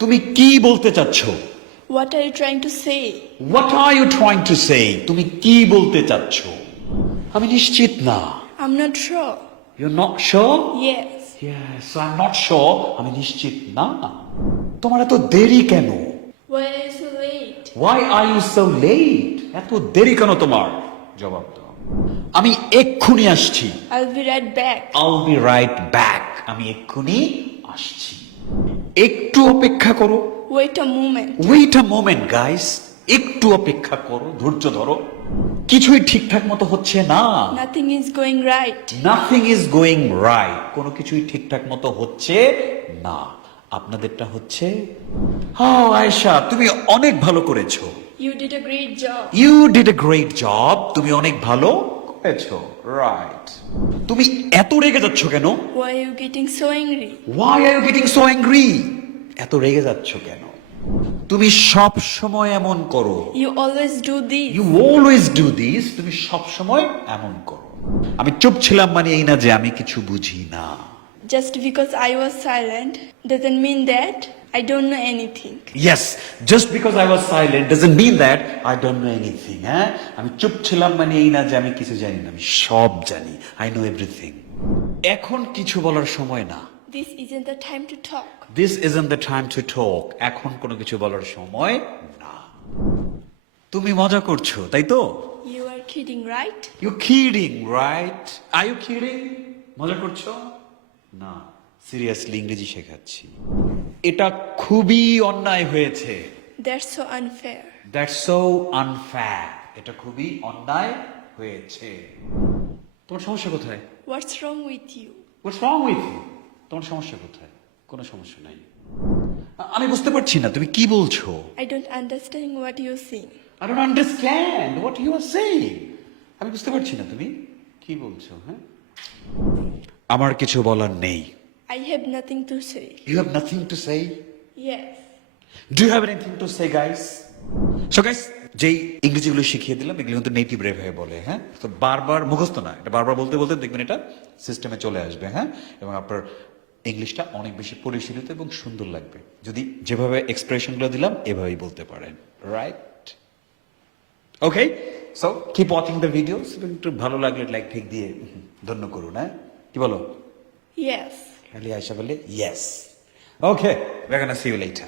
তুমি কি বলতে চাচ্ছ? What are you trying to say? What are you trying to say? তুমি কি বলতে চাচ্ছ? আমি নিশ্চিত না। I'm not sure. You're not sure? Yes. Yes, I'm not sure. আমি নিশ্চিত না। তোমার এত দেরি কেন? Why are you so late? Why are you so late? এত দেরি কেন তোমার? জবাব দাও। আমি এক্ষুনি আসছি। I'll be right back. I'll be right back. আমি এক্ষুনি আসছি। একটু অপেক্ষা করো। Wait a moment. Wait a moment, guys. একটু অপেক্ষা করো, ধৈর্য ধরো। কিছুই ঠিকঠাক মতো হচ্ছে না। Nothing is going right. Nothing is going right. কোনো কিছুই ঠিকঠাক মতো হচ্ছে না। আপনাদেরটা হচ্ছে? আয়েশা, তুমি অনেক ভালো করেছো। You did a great job. You did a great job. তুমি অনেক ভালো করেছো। রাইট। তুমি এত রেগে যাচ্ছ কেন? Why are you getting so angry? Why are you getting so angry? এত রেগে যাচ্ছ কেন? তুমি সব সময় এমন করো। You always do this. You always do this. তুমি সব সময় এমন করো। আমি চুপ ছিলাম মানে এই না যে আমি কিছু বুঝি না। Just because I was silent doesn't mean that I don't know anything. Yes, just because I was silent doesn't mean that I don't know anything. হ্যাঁ, আমি চুপ ছিলাম মানে এই না যে আমি কিছু জানি না। আমি সব জানি। I know everything. এখন কিছু বলার সময় না। This isn't the time to talk. This isn't the time to talk. এখন কোনো কিছু বলার সময় না। তুমি মজা করছো, তাই তো? You are kidding, right? You kidding, right? Are you kidding? মজা করছো? না, সিরিয়াসলি ইংরেজি শেখাচ্ছি। এটা খুবই অন্যায় হয়েছে। That's so unfair. That's so unfair. এটা খুবই অন্যায় হয়েছে। তোমার সমস্যা কোথায়? What's wrong with you? What's wrong with you? তোমার সমস্যা কোথায়? কোনো সমস্যা নাই। আমি বুঝতে পারছি না তুমি কি বলছো। I don't understand what you're saying. I don't understand what you are saying. আমি বুঝতে পারছি না তুমি কি বলছো। হ্যাঁ, আমার কিছু বলার নেই। I have nothing to say. You have nothing to say? Yes. Do you have anything to say, guys? So guys, যেই ইংরেজিগুলো শিখিয়ে দিলাম এগুলো কিন্তু নেটিভ রেভাবে বলে। হ্যাঁ, তো বারবার মুখস্থ না, এটা বারবার বলতে বলতে দেখবেন এটা সিস্টেমে চলে আসবে। হ্যাঁ, এবং আপনার ইংলিশটা অনেক বেশি পরিশীলিত এবং সুন্দর লাগবে যদি যেভাবে এক্সপ্রেশনগুলো দিলাম এভাবেই বলতে পারেন। Right? Okay, so keep watching the videos এবং একটু ভালো লাগলে লাইক ঠিক দিয়ে ধন্য করুন। হ্যাঁ, কি বলো? Yes. খালি আয়শা বলে yes. Okay, we're gonna see you later.